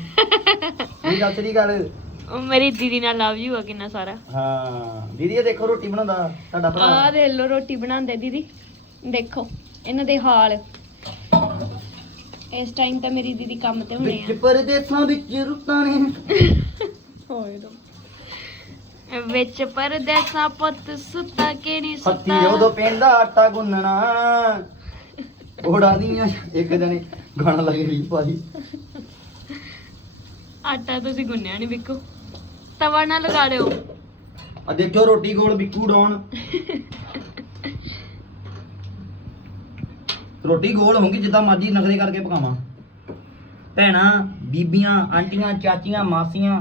ਇਹ ਗੱਲ ਸਰੀ ਗੱਲ ਉਹ ਮੇਰੀ ਦੀਦੀ ਨਾਲ ਲਵ ਯੂ ਆ ਕਿੰਨਾ ਸਾਰਾ। ਹਾਂ ਦੀਦੀ ਇਹ ਦੇਖੋ ਰੋਟੀ ਬਣਾਉਂਦਾ ਤੁਹਾਡਾ ਭਰਾ। ਆਹ ਦੇਖ ਲਓ ਰੋਟੀ ਬਣਾਉਂਦੇ ਦੀਦੀ। ਦੇਖੋ। ਇਹਨਾਂ ਦੇ ਹਾਲ। ਇਸ ਟਾਈਮ ਤਾਂ ਮੇਰੀ ਦੀਦੀ ਕੰਮ ਤੇ ਹੋਣੇ ਵਿੱਚ ਪਰਦੇਸਾਂ ਵਿੱਚ ਰੁੱਤਾਂ ਨੇ। ਆ ਹੋਏ ਦੋ ਵਿੱਚ ਪਰਦੇਸਾਂ ਪੁੱਤ ਸੁੱਤਾ ਕਿ ਨਹੀਂ ਹੱਥੀ ਸੁੱਤਾ ਉਦੋਂ ਪੈਂਦਾ ਆਟਾ ਗੁੰਨਣਾ। ਉਹੜਾ ਨਹੀਂ ਇੱਕ ਜਣੇ ਗਾਣਾ ਲੱਗ ਰਹੀ ਭਾਈ। ਆਟਾ ਤੁਸੀਂ ਗੁੰਨਿਆ ਨਹੀਂ ਬਿੱਕੂ ਤਵਾ ਨਾ ਲਗਾ ਲਿਓ। ਆ ਦੇਖਿਓ ਰੋਟੀ ਗੋਲ ਬਿੱਕੂ ਡਾਉਣ। ਰੋਟੀ ਗੋਲ ਹੋਊਗੀ ਜਿੱਦਾਂ ਮਰਜ਼ੀ ਨਖਰੇ ਕਰਕੇ ਪਕਾਵਾਂ। ਭੈਣਾਂ ਬੀਬੀਆਂ ਆਂਟੀਆਂ ਚਾਚੀਆਂ ਮਾਸੀਆਂ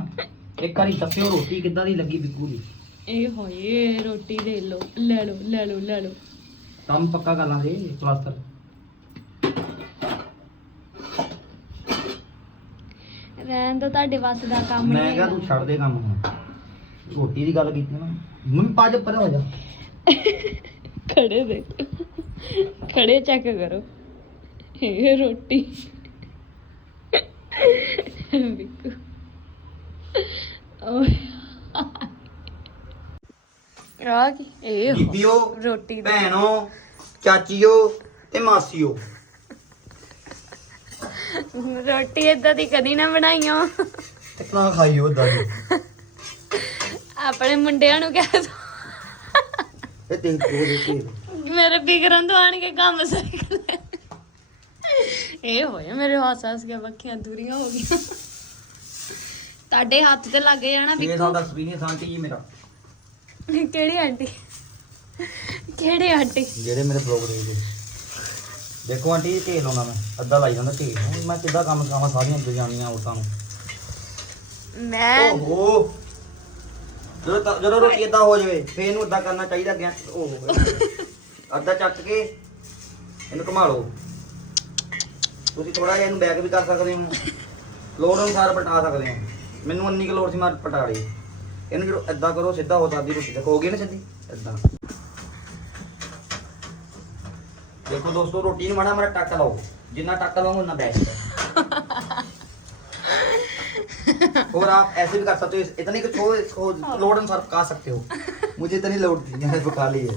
ਇੱਕ ਵਾਰੀ ਦੱਸਿਓ ਰੋਟੀ ਕਿੱਦਾਂ ਦੀ ਲੱਗੀ ਬਿੱਕੂ ਦੀ? ਇਹ ਹੋਏ ਰੋਟੀ ਦੇ ਲਓ ਲੈ ਲਓ ਲੈ ਲਓ ਲੈ ਲਓ। ਕੰਮ ਪੱਕਾ ਕਰ ਲਾਂਗੇ ਪਲਾਸਟਰ। ਰਹਿਣ ਦੋ ਤੁਹਾਡੇ ਵੱਸ ਦਾ ਕੰਮ ਮੈਂ ਨਹੀਂ ਕਿਹਾ ਤੂੰ ਛੱਡ ਦੇ ਕੰਮ ਹੁਣ। ਰੋਟੀ ਦੀ ਗੱਲ ਕੀਤੀ ਨਾ। ਮੰਮੀ ਪਾ ਜਾ ਪਰੇ ਹੋ ਜਾ। ਖੜੇ ਦੇਖੋ ਖੜੇ ਚੈੱਕ ਕਰੋ। ਇਹ ਰੋਟੀ। ਬਿੱਕੂ। ਓਏ ਆ ਕੀ? ਇਹ ਹੋ- ਬੀਬੀਓ ਰੋਟੀ ਦਾ। ਭੈਣੋ ਚਾਚੀਓ ਤੇ ਮਾਸੀਓ। ਰੋਟੀ ਏਦਾਂ ਦੀ ਕਦੀ ਨਾ ਬਣਾਈਓ। ਕਿਤਨਾ ਖਾਈਓ ਦਾਦੀ ਆਪਣੇ ਮੁੰਡਿਆਂ ਨੂੰ ਕਹਿ ਦੋ। ਇਹ ਦੇਖ ਦੋ ਦੇਖੀ। ਮੇਰੇ ਬਿਗਰਾਂ ਤੋਂ ਆਣ ਕੇ ਕੰਮ ਸਿੱਖ ਲੈ। ਇਹ ਹੋਇਆ ਮੇਰੇ ਹੱਸ ਹੱਸ ਕੇ ਬੱਖੀਆਂ ਦੂਰੀਆਂ ਹੋ ਗਈਆਂ। ਤੁਹਾਡੇ ਹੱਥ ਤੇ ਲੱਗ ਜਾਣਾ ਇਹ ਬਿੱਕੂ ਸਾਡਾ ਐਕਸਪੀਰੀਅੰਸ ਆਂਟੀ ਜੀ ਮੇਰਾ? ਕਿਹੜੀ ਆਂਟੀ? ਕਿਹੜੀ ਆਂਟੀ? ਜਿਹੜੇ ਮੇਰੇ ਬਲੌਗ ਦੇਖਦੇ ਦੇਖੋ ਆਂਟੀ ਢੇਲ ਲਾਉਣਾ ਮੈਂ। ਅੱਧਾ ਲਾਈ ਜਾਂਦਾ ਹੁਣ ਮੈਂ ਕਿੱਦਾਂ ਕੰਮ ਕਰਾਵਾਂ ਸਾਰੀਆਂ ਜਨਾਨੀਆਂ ਔਰਤਾਂ ਨੂੰ? ਮੈਂ ਓਹੋ। ਜਦੋਂ ਤਾਂ- ਜਦੋਂ ਰੋਟੀ ਇਦਾਂ ਹੋ ਜਾਵੇ ਫੇਰ ਇਹਨੂੰ ਇਦਾਂ ਕਰਨਾ ਚਾਹੀਦਾ ਗਿਆ ਓਹੋ। ਅੱਧਾ ਚੱਕ ਕੇ ਇਹਨੂੰ ਘੁਮਾ ਲਓ ਤੁਸੀਂ ਥੋੜਾ ਜਿਹਾ ਇਹਨੂੰ ਬੈਕ ਵੀ ਕਰ ਸਕਦੇ ਹੋ ਲੋੜ ਅਨੁਸਾਰ ਪਟਾ ਸਕਦੇ ਹੋ ਮੈਨੂੰ ਉਨੀ ਕੁ ਲੋੜ ਸੀ ਮੈਂ ਪਟਾ ਲਈ ਇਹਨੂੰ ਜਦੋਂ ਇਦਾਂ ਕਰੋ ਸਿੱਧਾ ਹੋ ਸਕਦੀ ਰੋਟੀ ਦੇਖੋ ਹੋ ਗਈ ਨਾ ਸਿੱਧੀ ਇਦਾਂ ਦੇਖੋ ਦੋਸਤੋ ਰੋਟੀ ਨੂੰ ਮਾੜਾ ਮਾੜਾ ਟੱਕ ਲਾਓ ਜਿੰਨਾ ਟੱਕ ਲਾਓਗੇ ਉਨਾ ਬੈਸਟ ਹੈ और आप ऐसे भी कर सकते हो इतनी कुछ हो इसको लोड अनुसार पका सकते हो मुझे इतनी लोड थी मैंने पका ली है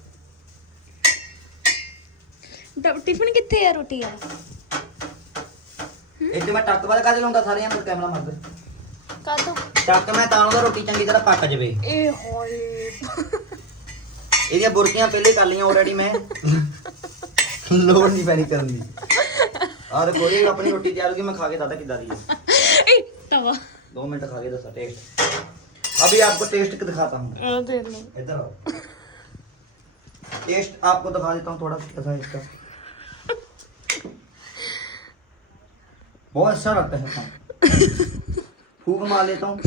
ਟ- ਟਿਫਨ ਕਿੱਥੇ ਆ ਰੋਟੀ ਆ ਇਹ ਤੇ ਮੈਂ ਟੱਕ ਵਾਲਾ ਕਾਜ ਲਾਉਂਦਾ ਸਾਰਿਆਂ ਨੂੰ ਕੈਮਰਾ ਮਾਰ ਕਾਤੋਂ ਟੱਕ ਮੈਂ ਤਾਂ ਲਾਉਂਦਾ ਰੋਟੀ ਚੰਗੀ ਤਰ੍ਹਾਂ ਪੱਕ ਜਾਵੇ ਇਹ ਹੋਏ ਇਹਦੀਆਂ ਬੁਰਕੀਆਂ ਪਹਿਲੇ ਕਰ ਲਈਆਂ ਆਲਰੇਡੀ ਮੈਂ ਲੋੜ ਨਹੀਂ ਪੈਣੀ ਕਰਨ ਦੀ ਆਰ ਕੋਈ ਆਪਣੀ ਰੋਟੀ ਤਿਆਰ ਹੋ ਗਈ मैं खा के दादा किदा दी है ਇਹ ਤਵਾ दो मिनट खा के दसा टेस्ट अभी आपको टेस्ट का दिखाता हूँ ਉਹ ਦੇ ਲਓ इधर आओ टेस्ट आपको दिखा देता हूँ थोड़ा कैसा है इसका बहुत अच्छा लगता है खाना। फूक मार लेता हूँ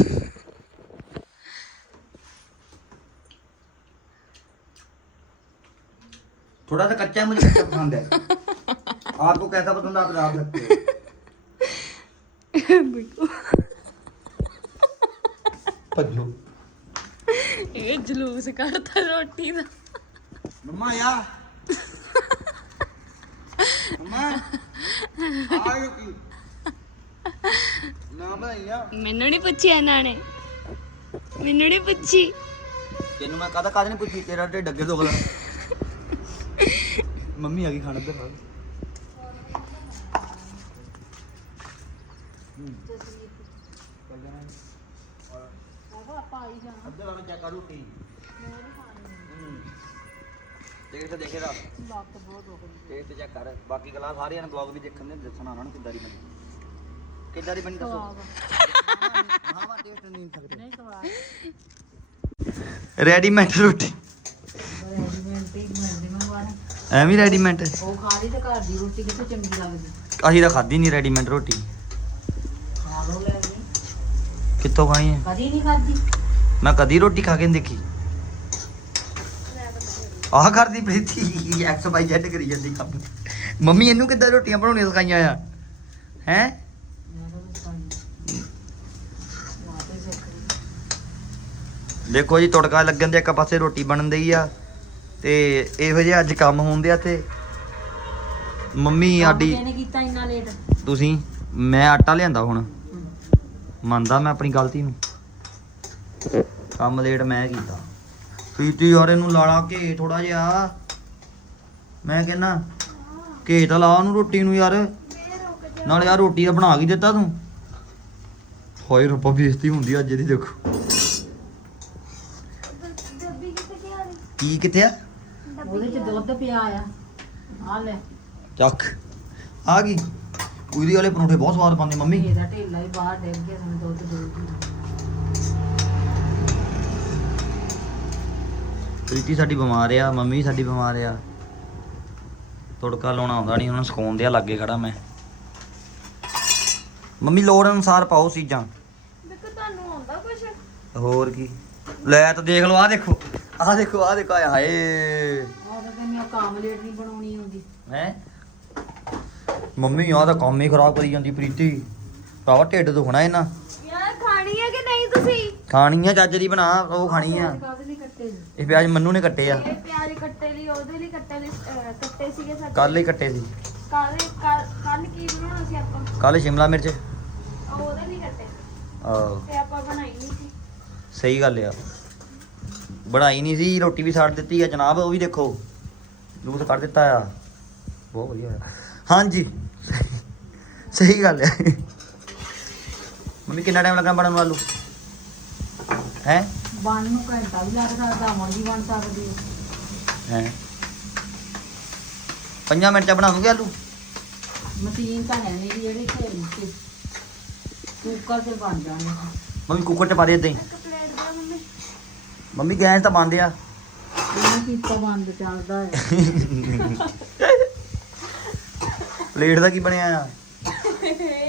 थोड़ा सा कच्चा है मुझे कच्चा पसंद है आपको कैसा पसंद है आप डाल सकते हो ਬਿਲਕੁਲ भज्जो ਇਹ ਜਲੂਸ ਕੱਢਤਾ ਰੋਟੀ ਦਾ मम्मा या मम्मा आ गई ਮੈਨੂੰ ਨਹੀਂ ਪੁੱਛਿਆ ਇਹਨਾਂ ਨੇ। ਮੈਨੂੰ ਨਹੀਂ ਪੁੱਛੀ। ਤੈਨੂੰ ਮੈਂ ਕਾਹਦਾ ਕਾਹਦੇ ਨਹੀਂ ਪੁੱਛੀ? ਤੇਰਾ ਢਿੱਡ ਅੱਗੇ ਦੁਖਦਾ। ਮੰਮੀ ਆ ਗਈ ਖਾਣਾ ਤੇ ਖਾ ਤੇ ਤੇ ਦੇਖੇਦਾ ਕਰ। ਬਾਕੀ ਗੱਲਾਂ ਸਾਰਿਆਂ ਨੂੰ ਬਲੌਗ ਵੀ ਦੇਖਣ ਦੇ ਦੱਸਣਾ ਉਹਨਾਂ ਨੂੰ ਕਿੱਦਾਂ ਦੀ ਬਣੀ। ਕਿੱਦਾਂ ਦੀ ਬਣੀ ਦੱਸੋ? ਹਾਂ ਵਾ ਟੇਸਟ ਨਹੀਂ ਸਕਦੇ ਨਹੀਂ ਰੋਟੀ। ਮੰਗਵਾਣਾ ਐਵੇਂ ਰੈਡੀਮੇਡ ਉਹ ਖਾ ਲਈ ਤੇ ਘਰ ਦੀ ਰੋਟੀ ਕਿੱਥੇ ਚੰਗੀ ਲੱਗਦੀ? ਅਸੀਂ ਤਾਂ ਖਾਧੀ ਨਹੀਂ ਰੈਡੀਮੇਡ ਰੋਟੀ। ਕਿੱਥੋਂ ਖਾਣੀ ਹੈ? ਕਦੀ ਨਹੀਂ ਖਾਦੀ ਮੈਂ ਕਦੀ ਰੋਟੀ ਖਾ ਕੇ ਨਹੀਂ ਦੇਖੀ। ਆਹ ਕਰਦੀ ਪ੍ਰੀਤੀ ਐਕਸ ਵਾਈ ਜ਼ੈਡ ਕਰੀ ਜਾਂਦੀ ਕੰਮ। ਮੰਮੀ ਇਹਨੂੰ ਕਿੱਦਾਂ ਰੋਟੀਆਂ ਬਣਾਉਣੀਆਂ ਸਿਖਾਈਆਂ ਆ? ਹੈ ਮੈਂ ਤਾਂ ਖਾਣੀ ਨਾ ਤੇ ਸਿੱਖ ਲਈ ਦੇਖੋ ਜੀ ਤੜਕਾ ਲੱਗਣ ਦੇ ਇੱਕ ਪਾਸੇ ਰੋਟੀ ਬਣਨ ਦਈ ਆ ਤੇ ਇਹੋ ਜਿਹੇ ਅੱਜ ਕੰਮ ਹੁੰਦੇ ਆ ਤੇ ਮੰਮੀ ਸਾਡੀ ਕਿਹਨੇ ਕੀਤਾ ਇੰਨਾ ਲੇਟ ਤੁਸੀਂ ਮੈਂ ਆਟਾ ਲਿਆਂਦਾ ਹੁਣ। ਮੰਨਦਾ ਮੈਂ ਆਪਣੀ ਗਲਤੀ ਨੂੰ। ਕੰਮ ਲੇਟ ਮੈਂ ਕੀਤਾ। ਪ੍ਰੀਤੀ ਯਾਰ ਇਹਨੂੰ ਲਾਲਾ ਘੇ ਥੋੜਾ ਜਿਹਾ। ਮੈਂ ਕਹਿੰਨਾ ਘੇ ਤਾਂ ਲਾ ਉਹਨੂੰ ਰੋਟੀ ਨੂੰ ਯਾਰ। ਨਾਲੇ ਯਾਰ ਰੋਟੀ ਦਾ ਬਣਾ ਕੇ ਦਿੱਤਾ ਤੂੰ। ਹੋਏ ਰੱਬਾ ਬੇਇੱਜ਼ਤੀ ਹੁੰਦੀ ਅੱਜ ਦੀ ਦੇਖੋ। ਕੀ ਕਿੱਥੇ ਆ? ਉਹਦੇ ਚ ਦੁੱਧ ਪਿਆ ਆ। ਆ ਲੈ। ਚੱਕ। ਆ ਗਈ ਉਹਦੀ ਵਾਲੇ ਪਰੌਂਠੇ ਬਹੁਤ ਸਵਾਦ ਪਾਉਂਦੀ ਮੰਮੀ। ਇਹਦਾ ਢੇਲਾ ਹੀ ਬਾਹਰ ਡਿੱਗ ਗਿਆ ਸਾਨੂੰ ਦੁੱਧ ਦੇ ਪ੍ਰੀਤੀ ਸਾਡੀ ਬਿਮਾਰ ਆ ਮੰਮੀ ਸਾਡੀ ਬਿਮਾਰ ਆ। ਤੁੜਕਾ ਲਾਉਣਾ ਆਉਂਦਾ ਨਹੀਂ ਉਹਨੂੰ ਸਕੂਨ ਦਿਆ ਲੱਗੇ ਖੜਾ ਮੈਂ। ਮੰਮੀ ਲੋੜ ਅਨੁਸਾਰ ਪਾਓ ਚੀਜ਼ਾਂ। ਦੇਖੋ ਤੁਹਾਨੂੰ ਆਉਂਦਾ ਕੁਝ ਹੋਰ ਕੀ? ਲੈ ਤਾਂ ਦੇਖ ਲਓ ਆ ਦੇਖੋ। ਆ ਦੇਖੋ ਆ ਦੇਖੋ ਆਏ ਹਾਏ। ਉਹ ਤਾਂ ਆ ਕਾਮਲੇਟ ਨਹੀਂ ਬਣਾਉਣੀ ਹੁੰਦੀ। ਹੈ? ਮੰਮੀ ਆ ਤਾਂ ਕੰਮ ਹੀ ਖਰਾਬ ਕਰੀ ਜਾਂਦੀ ਪ੍ਰੀਤੀ। ਭਰਾਵਾ ਢਿੱਡ ਦੁਖਣਾ ਇਹਨਾਂ। ਯਾਰ ਖਾਣੀ ਹੈ ਕਿ ਨਹੀਂ ਤੁਸੀਂ? ਖਾਣੀ ਆ ਚੱਜ ਦੀ ਬਣਾ ਉਹ ਖਾਣੀ ਆ। ਕਾਹਦੇ ਨਹੀਂ ਕੱਟੇ ਜੀ? ਇਹ ਪਿਆਜ਼ ਮੰਨੂ ਨੇ ਕੱਟੇ ਆ। ਇਹ ਪਿਆਜ਼ ਕੱਟੇ ਲਈ ਉਹਦੇ ਲਈ ਕੱਟੇ ਲਈ ਅਹ, ਕੱਟੇ ਸੀਗੇ ਸਾਡੇ। ਕੱਲ ਹੀ ਕੱਟੇ ਸੀ। ਕੱਲ ਕੱਲ ਕੀ ਬਣਾਉਣਾ ਸੀ ਆਪਾਂ? ਕੱਲ ਸ਼ਿਮਲਾ ਮਿਰਚ। ਉਹ ਉਹਦੇ ਲਈ ਕੱਟੇ। ਆਹ। ਤੇ ਆਪਾਂ ਬਣਾਈ ਨਹੀਂ ਸੀ। ਸਹੀ ਗੱਲ ਆ। ਬਣਾਈ ਨਹੀਂ ਸੀ ਰੋਟੀ ਵੀ ਛੱਡ ਦਿੱਤੀ ਆ ਜਨਾਬ ਉਹ ਵੀ ਦੇਖੋ। ਜੂਸ ਕੱਢ ਦਿੱਤਾ ਆ। ਬਹੁਤ ਵਧੀਆ ਹੋਇਆ ਹਾਂਜੀ। ਸਹੀ ਗੱਲ ਹੈ ਮੰਮੀ ਕਿੰਨਾ ਟਾਈਮ ਲੱਗਾ ਬਣਨ ਨੂੰ ਆਲੂ? ਹੈ? ਬਣ ਨੂੰ ਘੰਟਾ ਵੀ ਲੱਗ ਸਕਦਾ ਹੁਣ ਵੀ ਬਣ ਸਕਦੀ ਹੈ ਹੈ? ਪੰਜਾਂ ਮਿੰਟ ਚ ਬਣਾ ਦੂੰਗੇ ਆਲੂ? ਮਸ਼ੀਨ ਤਾਂ ਹੈ ਨਹੀਂ ਜਿਹੜੀ ਕੁੱਕਰ ਤੇ ਬਣ ਜਾਣੇ ਮੰਮੀ ਕੁੱਕਰ ਚ ਪਾ ਦੇ ਏਦਾਂ ਹੀ। ਇੱਕ ਪਲੇਟ ਦਾ ਮੰਮੀ ਗੈਸ ਤਾਂ ਬੰਦ ਆ। ਇਹਨੂੰ ਕੀਤਾ ਬੰਦ ਚੱਲਦਾ ਹੈ? ਪਲੇਟ ਦਾ ਕੀ ਬਣਿਆ ਆ?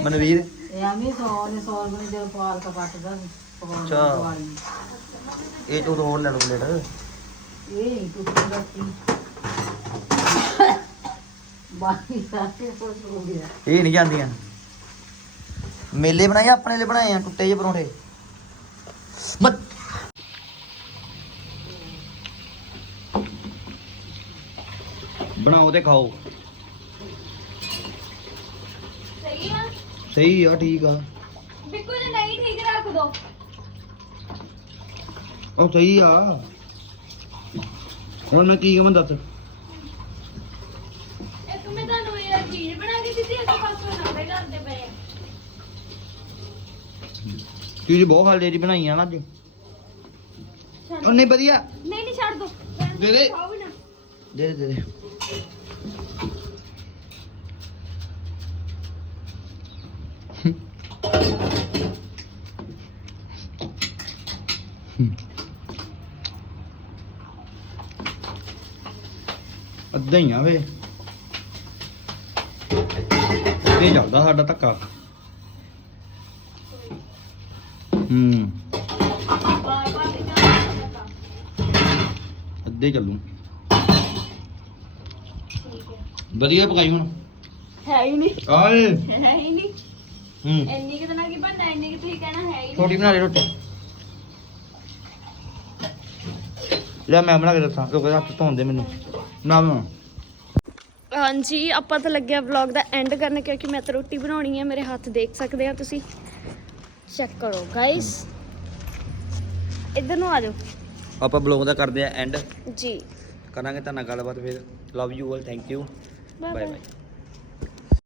ਮਨਵੀਰ? ਇਹ ਐਵੇਂ ਸੌ ਨੇ ਸੌ ਸੀ ਅੱਛਾ। ਇਹ ਤੋਂ ਹੋਰ ਲੈ ਲਓ ਪਲੇਟ। ਇਹ ਨਹੀਂ ਬਾਕੀ ਸਾਰੇ ਕੁਝ ਹੋ ਗਿਆ। ਇਹ ਨਹੀਂ ਜਾਂਦੀਆਂ। ਮੇਲੇ ਬਣਾਏ ਆ, ਆਪਣੇ ਲਈ ਬਣਾਏ ਆ ਟੁੱਟੇ ਜਿਹੇ ਪਰੌਂਠੇ। ਮਤ ਬਣਾਓ ਤੇ ਖਾਓ। ਸਹੀ ਆ? ਸਹੀ ਆ ਠੀਕ ਆ। ਬਿੱਕੂ ਜੇ ਨਹੀਂ ਠੀਕ ਰੱਖ ਦੋ। ਉਹ ਸਹੀ ਆ। ਹੁਣ ਮੈਂ ਕੀ ਕਹਾਂ ਦੱਸ। ਇੱਕ ਮੈਂ ਤੁਹਾਨੂੰ ਇਹ ਚੀਜ਼ ਬਣਾ ਕੇ ਦਿੱਤੀ ਇੱਕ ਪਾਸੋਂ ਨੰਬਰ ਕਰਦੇ ਪਏ ਆ। ਚੀਜ਼ ਬਹੁਤ ਹਾਲੇ ਦੀ ਬਣਾਈ ਆ ਨਾ ਅੱਜ। ਛੱਡ ਉਹ ਨਹੀਂ ਵਧੀਆ। ਨਹੀਂ ਨਹੀਂ ਛੱਡ ਦੋ। ਦੇ ਦੇ। ਖਾਓ ਵੀ ਨਾ। ਦੇ ਦੇ ਦੇ ਦੇ। ਅੱਧਾ ਹੀ ਆ ਵੇ। ਇਹ ਚੱਲਦਾ ਸਾਡਾ ਧੱਕਾ। ਹੂੰ। ਅੱਧੇ ਚੱਲੂ ਠੀਕ ਹੈ ਵਧੀਆ ਪਕਾਈ ਹੁਣ? ਹੈ ਹੀ ਨਹੀਂ। ਆਏ। ਹੈ ਹੀ ਨਹੀਂ। ਹੂੰ। ਇੰਨੀ ਕਿਤੇ ਨਾ ਕੀ ਬਣਨਾ ਇੰਨੀ ਕਿ ਤੁਸੀਂ ਕਹਿਣਾ ਹੈ ਹੀ ਨਹੀਂ। ਛੋਟੀ ਬਣਾ ਲਈ ਰੋਟੀ। ਲੈ ਮੈਂ ਬਣਾ ਕੇ ਦੱਸਾਂ ਕਿਉਂਕਿ ਹੱਥ ਧੋਣ ਦੇ ਮੈਨੂੰ। ਨਾ ਨਾ ਹਾਂਜੀ ਆਪਾਂ ਤਾਂ ਲੱਗਿਆ ਵਲੌਗ ਦਾ ਐਂਡ ਕਰਨ ਕਿਉਂਕਿ ਮੈਂ ਤਾਂ ਰੋਟੀ ਬਣਾਉਣੀ ਹੈ ਮੇਰੇ ਹੱਥ ਦੇਖ ਸਕਦੇ ਆ ਤੁਸੀਂ। ਚੈੱਕ ਕਰੋ ਗਾਇਸ ਇੱਧਰ ਨੂੰ ਆ ਜਾਓ। ਆਪਾਂ ਬਲੌਗ ਦਾ ਕਰਦੇ ਆ ਐਂਡ ਜੀ। ਕਰਾਂਗੇ ਤਾਂ ਨਾਲ ਗੱਲਬਾਤ ਫਿਰ। Love you all thank you 拜拜。